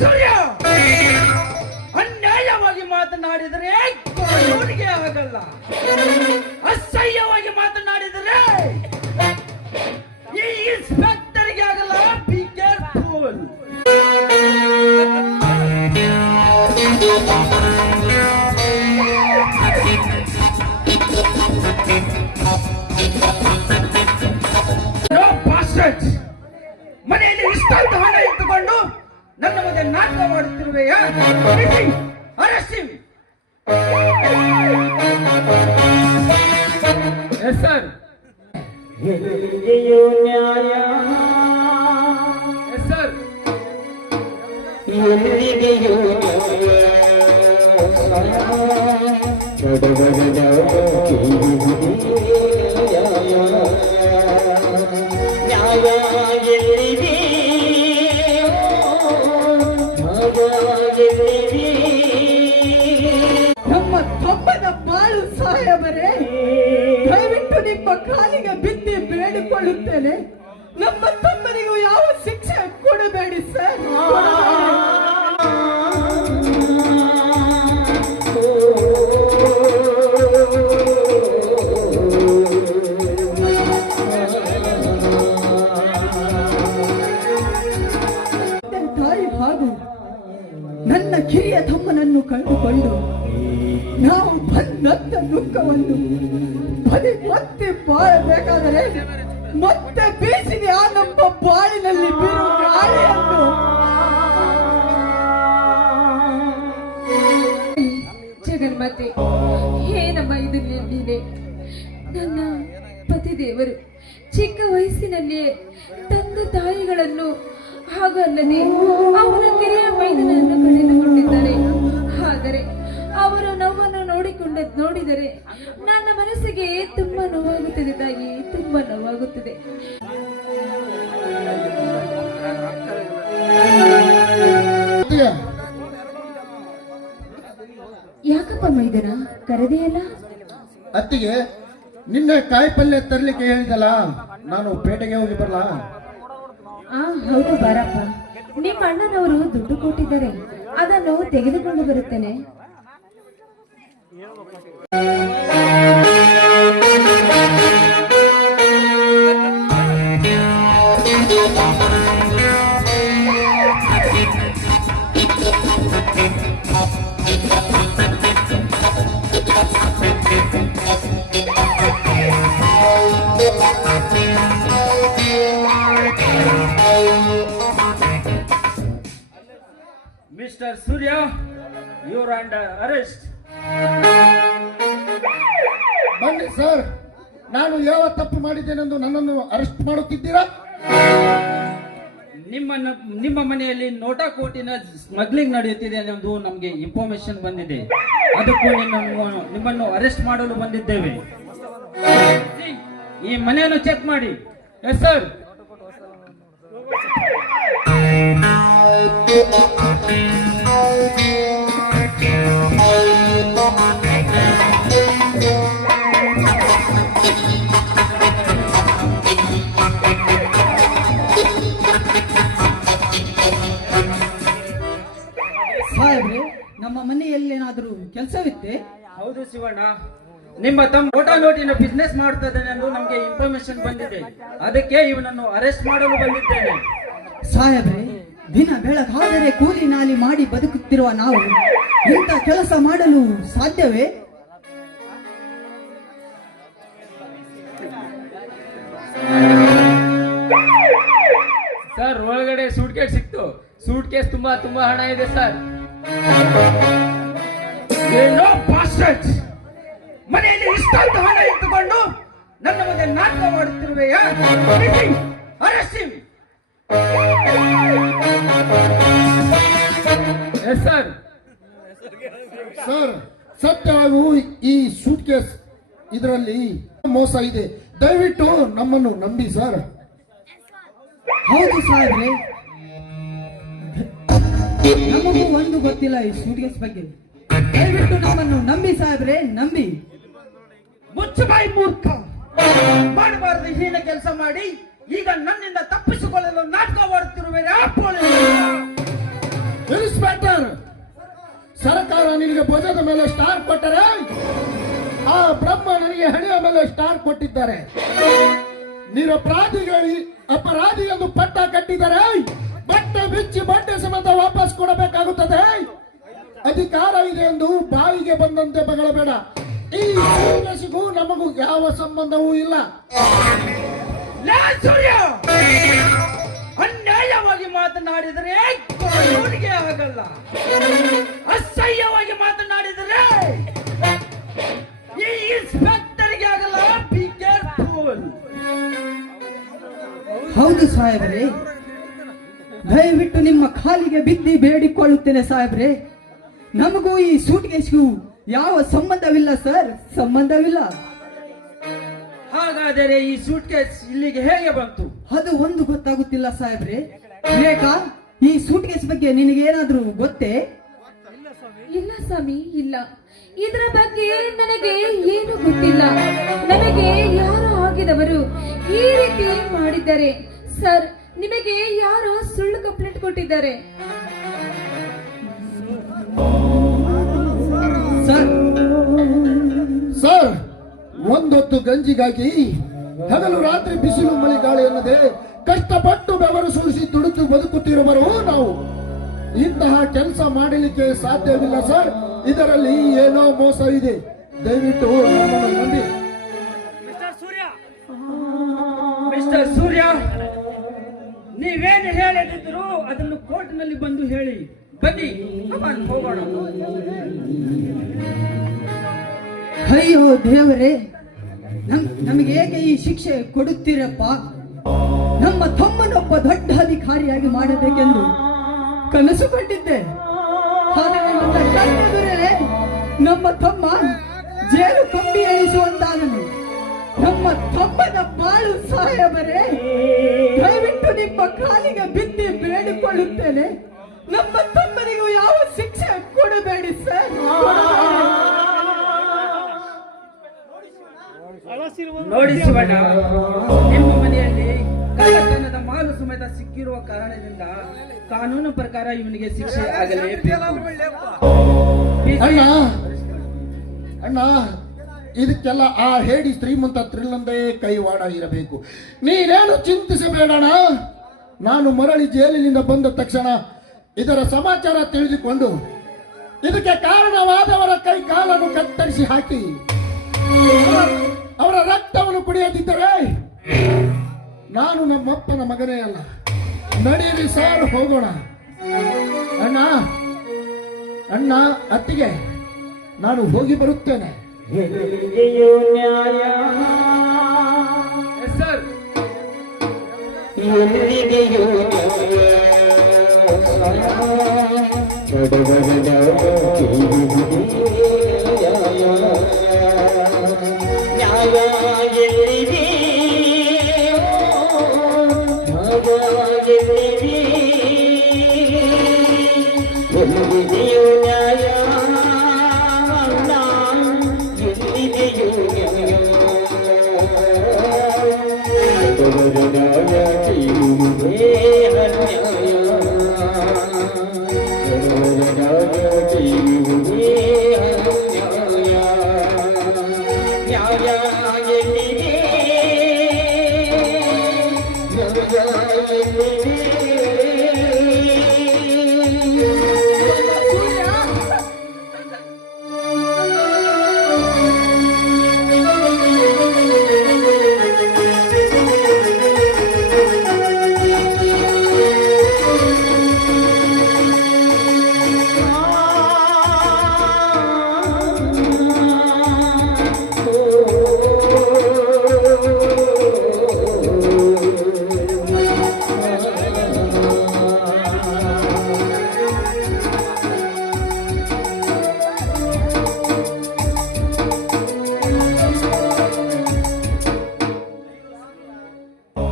ಸೂರ್ಯ, ಅನ್ಯಾಯವಾಗಿ ಮಾತನಾಡಿದರೆ ಇವನಿಗೆ ಆಗಲ್ಲ, ಅಸಹ್ಯವಾಗಿ ಮಾತನಾಡಿದರೆ ಈ ಇನ್ಸ್ಪೆಕ್ಟರ್ಗೆ ಆಗಲ್ಲ. Be careful. ಮನೆಯಲ್ಲಿ ಇಷ್ಟೊಂದು ಹಣ ಇಟ್ಟುಕೊಂಡು ನನ್ನ ಮುಂದೆ ನಾಟಕ ಮಾಡುತ್ತಿರುವೆಯಾ? ಸರ್, ಎಲ್ಲಿದೆಯೋ ನ್ಯಾಯ, ಸರ್, ಎಲ್ಲಿದೆಯೋ ನ್ಯಾಯ, ಎಲ್ಲಿದೆ ನಮ್ಮ ತೊಪ್ಪದ ಬಾಳು ಸಾಹೇಬರೇ, ದಯವಿಟ್ಟು ನಿಮ್ಮ ಕಾಲಿಗೆ ಬಿದ್ದಿ ಬೇಡಿಕೊಳ್ಳುತ್ತೇನೆ. ನಮ್ಮ ತಮ್ಮನಿಗೂ ಯಾವ ಶಿಕ್ಷೆ ಕೊಡಬೇಡಿ ಸರ್. ತಾಯಿ ಹಾಗೂ ನನ್ನ ಕಿರಿಯ ತಮ್ಮನನ್ನು ಕಳೆದುಕೊಂಡು ನಾವು ಬಂದಂತ ದುಃಖವನ್ನು ಮತ್ತೆ ಬಾಳಬೇಕಾದರೆ ಮತ್ತೆ ಬೇಸಿಗೆ ಆ ನಮ್ಮ ಬಾಳಿನಲ್ಲಿ ಬೀರುವ ಗಾಳಿಯನ್ನು ಜಗನ್ಮಾತೆ, ಏನಮ್ಮ ಇದು ನೀನೆ? ನನ್ನ ಪತಿದೇವರು ಚಿಕ್ಕ ವಯಸ್ಸಿನಲ್ಲಿಯೇ ತಂದೆ ತಾಯಿಗಳನ್ನು ಹಾಗೂ ಅಲ್ಲದೆ ಅವರ ಕಿರಿಯ ಮೈದನನ್ನು ಕಳೆದುಕೊಂಡಿದ್ದಾರೆ. ಆದರೆ ಅವರು ನಮ್ಮನ್ನು ನೋಡಿದರೆ ನನ್ನ ಮನಸ್ಸಿಗೆ ತುಂಬಾ ನೋವಾಗುತ್ತದೆ ತಾಯಿ, ತುಂಬಾ ನೋವಾಗುತ್ತದೆ. ಯಾಕಪ್ಪ ಮೈದನ ಕರೆದೆಯಲ್ಲ? ಅತ್ತಿಗೆ, ನಿನ್ನೆ ಕಾಯಿ ಪಲ್ಯ ತರ್ಲಿಕ್ಕೆ ಹೇಳಿದಲ್ಲ, ನಾನು ಪೇಟೆಗೆ ಹೋಗಿ ಬರಲಾ? ಹೌದು ಬಾರಪ್ಪ. ನಿಮ್ಮ ಅಣ್ಣನವರು ದುಡ್ಡು ಕೊಟ್ಟಿದ್ದಾರೆ, ಅದನ್ನು ತೆಗೆದುಕೊಂಡು ಬರುತ್ತೇನೆ. Mister Surya, you are under arrest. ಬನ್ನಿ ಸರ್, ನಾನು ಯಾವ ತಪ್ಪು ಮಾಡಿದ್ದೇನೆಂದು ನನ್ನನ್ನು ಅರೆಸ್ಟ್ ಮಾಡುತ್ತಿದ್ದೀರಾ? ನಿಮ್ಮ ಮನೆಯಲ್ಲಿ ನೋಟಾ ಕೋಟಿನ ಸ್ಮಗ್ಲಿಂಗ್ ನಡೆಯುತ್ತಿದೆ ಅನ್ನೋದು ನಮಗೆ ಇನ್ಫಾರ್ಮೇಶನ್ ಬಂದಿದೆ. ಅದಕ್ಕೂ ನಿಮ್ಮನ್ನು ಅರೆಸ್ಟ್ ಮಾಡಲು ಬಂದಿದ್ದೇವೆ. ಈ ಮನೆಯನ್ನು ಚೆಕ್ ಮಾಡಿ. Yes sir. ಸಾಹೇಬ್ರೆ, ನಮ್ಮ ಮನೆಯಲ್ಲೇನಾದರೂ ಕೆಲಸವಿತ್ತೆ? ಹೌದು ಶಿವಣ್ಣ, ನಿಮ್ಮ ತಮ್ಮ ನೋಟಾ ನೋಟಿನ ಬಿಸ್ನೆಸ್ ಮಾಡ್ತಿದ್ದಾನೆ ಎಂದು ನಮಗೆ ಇನ್ಫಾರ್ಮೇಶನ್ ಬಂದಿದೆ. ಅದಕ್ಕೆ ಇವನನ್ನು ಅರೆಸ್ಟ್ ಮಾಡಲು ಬಂದಿದ್ದೇನೆ. ಸಾಹೇಬ್ರೆ, ದಿನ ಬೆಳಗಾದರೆ ಕೂಲಿ ನಾಲಿ ಮಾಡಿ ಬದುಕುತ್ತಿರುವ ನಾವು ಇಂಥ ಕೆಲಸ ಮಾಡಲು ಸಾಧ್ಯವೇ? ಸರ್, ಒಳಗಡೆ ಸೂಟ್ ಕೇಸ್ ಸಿಕ್ತು. ಸೂಟ್ ಕೇಸ್ ತುಂಬಾ ಹಣ ಇದೆ ಸರ್. ಮನೆಯಲ್ಲಿ ಇಷ್ಟೊಂದು ಹಣ ಇಟ್ಟುಕೊಂಡು ನನ್ನ ಮುಂದೆ ನಾಟಕ ಮಾಡುತ್ತಿರುವೆಯಾ? ಸರ್, ಸರ್, ಸತ್ಯವಾಗೂ ಈ ಸೂಟ್ ಕೇಸ್ ಇದರಲ್ಲಿ ಮೋಸ ಇದೆ. ದಯವಿಟ್ಟು ನಮ್ಮನ್ನು ನಂಬಿ ಸರ್. ಹೌದು ಸಾಹೇಬ್ರೆ, ನಮಗೂ ಒಂದು ಗೊತ್ತಿಲ್ಲ ಈ ಸೂಟ್ ಕೇಸ್ ಬಗ್ಗೆ. ದಯವಿಟ್ಟು ನಮ್ಮನ್ನು ನಂಬಿ ಸಾಹೇಬ್ರೆ, ನಂಬಿ. ಮುಚ್ಚಬಾಯಿ ಮೂರ್ಖ, ಮಾಡಬಾರದು ಹೀನ ಕೆಲಸ ಮಾಡಿ ಈಗ ನನ್ನಿಂದ ತಪ್ಪಿಸಿಕೊಳ್ಳಲು ನಾಟಕ ಮಾಡುತ್ತಿರುವೆ. ಇನ್ಸ್ಪೆಕ್ಟರ್, ಸರ್ಕಾರ ನಿನಗೆ ಭುಜದ ಮೇಲೆ ಸ್ಟಾರ್ ಕೊಟ್ಟರೆ ಆ ಬ್ರಹ್ಮ ನನಗೆ ಹಣೆಯ ಮೇಲೆ ಸ್ಟಾರ್ ಕೊಟ್ಟಿದ್ದಾರೆ. ಅಪರಾಧಿ ಎಂದು ಪಟ್ಟ ಕಟ್ಟಿದರೆ ಬಟ್ಟೆ ಬಿಚ್ಚಿ ಬಟ್ಟೆ ಸಮೇತ ವಾಪಸ್ ಕೊಡಬೇಕಾಗುತ್ತದೆ. ಅಧಿಕಾರ ಇದೆ ಎಂದು ಬಾಯಿಗೆ ಬಂದಂತೆ ಬಗಳಬೇಡ. ಈ ಕೇಸಿಗೂ ನಮಗೂ ಯಾವ ಸಂಬಂಧವೂ ಇಲ್ಲ. ಅನ್ಯಾಯವಾಗಿ ಮಾತನಾಡಿದರೆ ಕಾನೂನಿಗೆ ಆಗಲ್ಲ, ಅಸಹ್ಯವಾಗಿ ಮಾತನಾಡಿದರೆ ಈ ಇನ್ಸ್ಪೆಕ್ಟರ್ಗೆ ಆಗಲ್ಲ. Be careful. ಹೌದು ಸಾಹೇಬ್ರೆ, ದಯವಿಟ್ಟು ನಿಮ್ಮ ಕಾಲಿಗೆ ಬಿದ್ದಿ ಬೇಡಿಕೊಳ್ಳುತ್ತೇನೆ ಸಾಹೇಬ್ರೆ. ನಮಗೂ ಈ ಸೂಟ್ ಕೇಸ್ಗೂ ಯಾವ ಸಂಬಂಧವಿಲ್ಲ ಸರ್, ಸಂಬಂಧವಿಲ್ಲ. ಹಾಗಾದರೆ ಈ ಸೂಟ್ ಕೇಸ್ ಇಲ್ಲಿಗೆ ಹೇಗೆ ಬಂತು? ಅದು ಒಂದು ಗೊತ್ತಾಗುತ್ತಿಲ್ಲ ಸಾಹೇಬ್ರೆ. ವಿವೇಕ, ಈ ಸೂಟ್ ಕೇಸ್ ಬಗ್ಗೆ ನಿನಗೇನಾದ್ರೂ ಗೊತ್ತೇ? ಇಲ್ಲ ಸ್ವಾಮಿ, ಇಲ್ಲ. ಇದರ ಬಗ್ಗೆ ನನಗೆ ಏನು ಗೊತ್ತಿಲ್ಲ. ನನಗೆ ಯಾರೋ ಆಗಿದವರು ಈ ರೀತಿ ಮಾಡಿದ್ದಾರೆ ಸರ್. ನಿಮಗೆ ಯಾರೋ ಸುಳ್ಳು ಕಂಪ್ಲೇಂಟ್ ಕೊಟ್ಟಿದ್ದಾರೆ ಸರ್. ಸರ್, ಒಂದೊತ್ತು ಗಂಜಿಗಾಗಿ ಹಗಲು ರಾತ್ರಿ ಬಿಸಿಲು ಮಳೆ ಗಾಳಿ ಎನ್ನದೆ ಕಷ್ಟಪಟ್ಟು ಬೆವರು ಸುರಿಸಿ ದುಡಿದು ಬದುಕುತ್ತಿರುವರು ನಾವು. ಇಂತಹ ಕೆಲಸ ಮಾಡಲಿಕ್ಕೆ ಸಾಧ್ಯವಿಲ್ಲ ಸರ್. ಇದರಲ್ಲಿ ಏನೋ ಮೋಸ ಇದೆ. ದಯವಿಟ್ಟು ನಮ್ಮನ್ನು ನಂಬಿ. ಮಿಸ್ಟರ್ ಸೂರ್ಯ, ನೀವೇನು ಹೇಳಿದ್ರು ಅದನ್ನು ಕೋರ್ಟ್ನಲ್ಲಿ ಬಂದು ಹೇಳಿ. ಬನ್ನಿ, ಹೋಗೋಣ. ಅಯ್ಯೋ ದೇವರೇ, ನಮಗೆ ಏಕೆ ಈ ಶಿಕ್ಷೆ ಕೊಡುತ್ತೀರಪ್ಪ? ನಮ್ಮ ತಮ್ಮನೊಬ್ಬ ದೊಡ್ಡ ಅಧಿಕಾರಿಯಾಗಿ ಮಾಡಬೇಕೆಂದು ಕನಸು ಕಂಡಿದ್ದೆ. ಆದರೆ ನನ್ನ ಕಣ್ಣೆದುರೇ ನಮ್ಮ ತಮ್ಮ ಜೇಲು ಕಂಬಿ ಎಣಿಸುವಂತಾದನು. ನಮ್ಮ ತಮ್ಮನ ಬಾಳು ಸಾಹೇಬರೇ, ದಯವಿಟ್ಟು ನಿಮ್ಮ ಕಾಲಿಗೆ ಬಿದ್ದಿ ಬೇಡಿಕೊಳ್ಳುತ್ತೇನೆ. ನಮ್ಮ ತಮ್ಮನಿಗೂ ಯಾವ ಶಿಕ್ಷೆ ಕೊಡಬೇಡಿ ಸರ್. ನೋಡಿ ಶಿವಣ್ಣ, ನಿಮ್ಮ ಮನೆಯಲ್ಲಿ ಕಳ್ಳತನದ ಮಾಲು ಸಮೇತ ಸಿಕ್ಕಿರುವ ಕಾರಣದಿಂದ ಕಾನೂನು ಪ್ರಕಾರ ಇವನಿಗೆ ಶಿಕ್ಷೆ ಆಗಲೇಬೇಕು. ಅಣ್ಣ ಅಣ್ಣ, ಇದಕ್ಕೆಲ್ಲ ಆ ಹೇಡಿ ಶ್ರೀಮಂತ ತ್ರಿಲ್ಲಂದೇ ಕೈವಾಡ ಇರಬೇಕು. ನೀನೇನು ಚಿಂತಿಸಬೇಡಣ. ನಾನು ಮರಳಿ ಜೈಲಿನಿಂದ ಬಂದ ತಕ್ಷಣ ಇದರ ಸಮಾಚಾರ ತಿಳಿದುಕೊಂಡು ಇದಕ್ಕೆ ಕಾರಣವಾದವರ ಕೈ ಕಾಲನ್ನು ಕತ್ತರಿಸಿ ಹಾಕಿ ಅವರ ರಕ್ತವನ್ನು ಕುಡಿಯದಿದ್ದರೆ ನಾನು ನಮ್ಮಪ್ಪನ ಮಗನೇ ಅಲ್ಲ. ನಡೆಯಿರಿ ಸಾರ್, ಹೋಗೋಣ. ಅಣ್ಣ ಅಣ್ಣ, ಅತ್ತಿಗೆ, ನಾನು ಹೋಗಿ ಬರುತ್ತೇನೆ. ಎಲ್ಲಿದೆಯೋ ನ್ಯಾಯ, ಸರ್, ಎಲ್ಲಿದೆಯೋ ನ್ಯಾಯ, ಎಲ್ಲಿದೆ ಎಲ್ಲಿದೆಯೋ ನ್ಯಾಯ, ಎಲ್ಲಿದೆಯೋ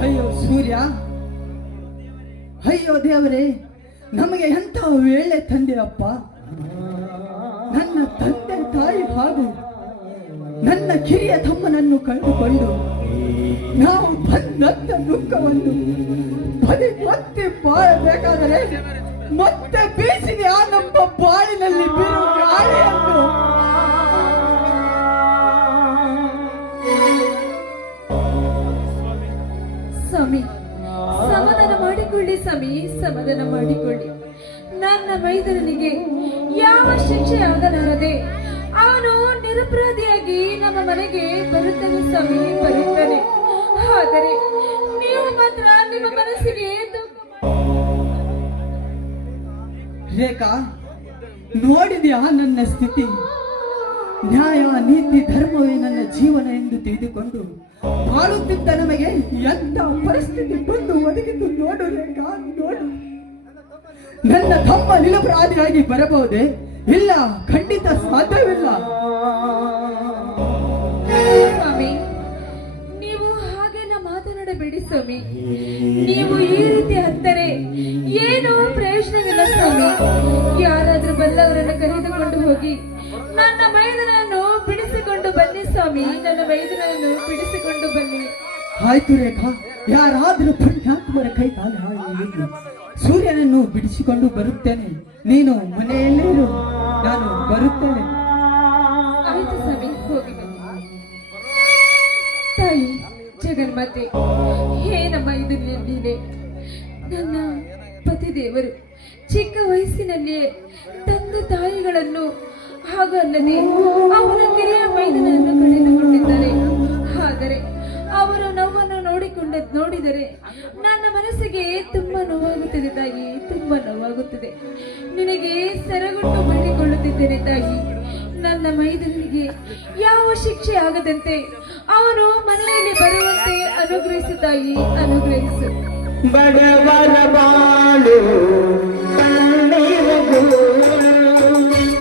ಅಯ್ಯೋ ಸೂರ್ಯ, ಅಯ್ಯೋ ದೇವರೇ, ನಮಗೆ ಎಂಥ ವೇಳೆ ತಂದಿರಪ್ಪ. ನನ್ನ ತಂದೆ ತಾಯಿ ಹಾಗೂ ನನ್ನ ಕಿರಿಯ ತಮ್ಮನನ್ನು ಕಳೆದುಕೊಂಡು ನಾವು ಬಂದಂತ ದುಃಖವನ್ನು ಬದಿ ಒತ್ತಿ ಬಾಳಬೇಕಾದರೆ ಮತ್ತೆ ಬೀಸಿದೆ ಆ ನಮ್ಮ ಬಾಳಿನಲ್ಲಿ ಬೀರೋ ಗಾಳಿಯನ್ನು. ಸ್ವಾಮಿ, ಸಮಾಧಾನ ಮಾಡಿಕೊಳ್ಳಿ ಸ್ವಾಮಿ, ಸಮಾಧಾನ ಮಾಡಿಕೊಳ್ಳಿ. ನನ್ನ ಮೈದನಿಗೆ ಯಾವ ಶಿಕ್ಷೆ ಆಗಲಾರದೆ ಅವನು ನಿರಪರಾಧಿಯಾಗಿ ನಮ್ಮ ಮನೆಗೆ ಬರುತ್ತಾನೆ ಸ್ವಾಮಿ, ಬರುತ್ತಾನೆ. ಆದರೆ ನೀವು ಮಾತ್ರ ನಿಮ್ಮ ಮನಸ್ಸಿಗೆ ರೇಖಾ, ನೋಡಿದ್ಯಾ ನನ್ನ ಸ್ಥಿತಿ? ನ್ಯಾಯ, ನೀತಿ, ಧರ್ಮವೇ ನನ್ನ ಜೀವನ ಎಂದು ತಿಳಿದುಕೊಂಡು ಬಾಳುತ್ತಿದ್ದ ನಮಗೆ ಎಂತ ಪರಿಸ್ಥಿತಿ ಬಂದು ಒದಗಿದ್ದು ನೋಡು ರೇಖಾ, ನೋಡು. ನನ್ನ ತಮ್ಮ ನಿರಪರಾಧಿಯಾಗಿ ಬರಬಹುದೇ? ಇಲ್ಲ, ಖಂಡಿತ ಸಾಧ್ಯವಿಲ್ಲ. ಸ್ವಾಮಿ, ನೀವು ಹಾಗೆಲ್ಲ ಮಾತನಾಡಬೇಡಿ ಸ್ವಾಮಿ. ನೀವು ಈ ರೀತಿ ಹತ್ತರೆ ಏನು ಪ್ರಯೋಜನವಿಲ್ಲ ಸ್ವಾಮಿ. ಯಾರಾದ್ರೂ ಬಲ್ಲವರನ್ನು ಕರೆದುಕೊಂಡು ಹೋಗಿ ನನ್ನ ಮೈದನನ್ನು ಬಿಡಿಸಿಕೊಂಡು ಬನ್ನಿ ಸ್ವಾಮಿ, ನನ್ನ ಮೈದನನ್ನು ಬಿಡಿಸಿಕೊಂಡು ಬನ್ನಿ. ಆಯ್ತು ರೇಖಾ, ಯಾರಾದರೂ ಪುಣ್ಯಾತ್ಮರ ಕೈ ಕಾಲು ಹಿಡಿದು ಸೂರ್ಯನನ್ನು ಬಿಡಿಸಿಕೊಂಡು ಬರುತ್ತೇನೆ. ನೀನು ಮನೆಯಲ್ಲೇ ಇರು, ನಾನು ಬರುತ್ತೇನೆ. ಆಯ್ತು ಸ್ವಾಮಿ, ಹೋಗಿ ಬನ್ನಿ. ತಾಯಿ ಜಗನ್ಮಾತೆ, ಏನಮ್ಮ ಇದು ನೀನೆ? ನನ್ನ ಪತಿದೇವರು ಚಿಕ್ಕ ವಯಸ್ಸಿನಲ್ಲಿಯೇ ತಂದೆ ತಾಯಿಗಳನ್ನು ಹಾಗೂ ಅಲ್ಲದೆ ಅವರ ಕಿರಿಯ ಮೈದನನ್ನು ಕಳೆದುಕೊಂಡಿದ್ದಾರೆ. ಆದರೆ ಅವರ ನೋವನ್ನು ನೋಡಿದರೆ ನನ್ನ ಮನಸ್ಸಿಗೆ ತುಂಬಾ ನೋವಾಗುತ್ತದೆ ತಾಯಿ, ತುಂಬಾ ನೋವಾಗುತ್ತದೆ. ನಿನಗೆ ಸೆರಗುಟ್ಟು ಮಾಡಿಕೊಳ್ಳುತ್ತಿದ್ದೇನೆ ತಾಯಿ. ನನ್ನ ಮೈದನಿಗೆ ಯಾವ ಶಿಕ್ಷೆ ಆಗದಂತೆ ಅವನು ಮನೆಯಲ್ಲಿ ಬರುವಂತೆ ಅನುಗ್ರಹಿಸು ತಾಯಿ, ಅನುಗ್ರಹಿಸು. ಬಡವರ ಬಾಳು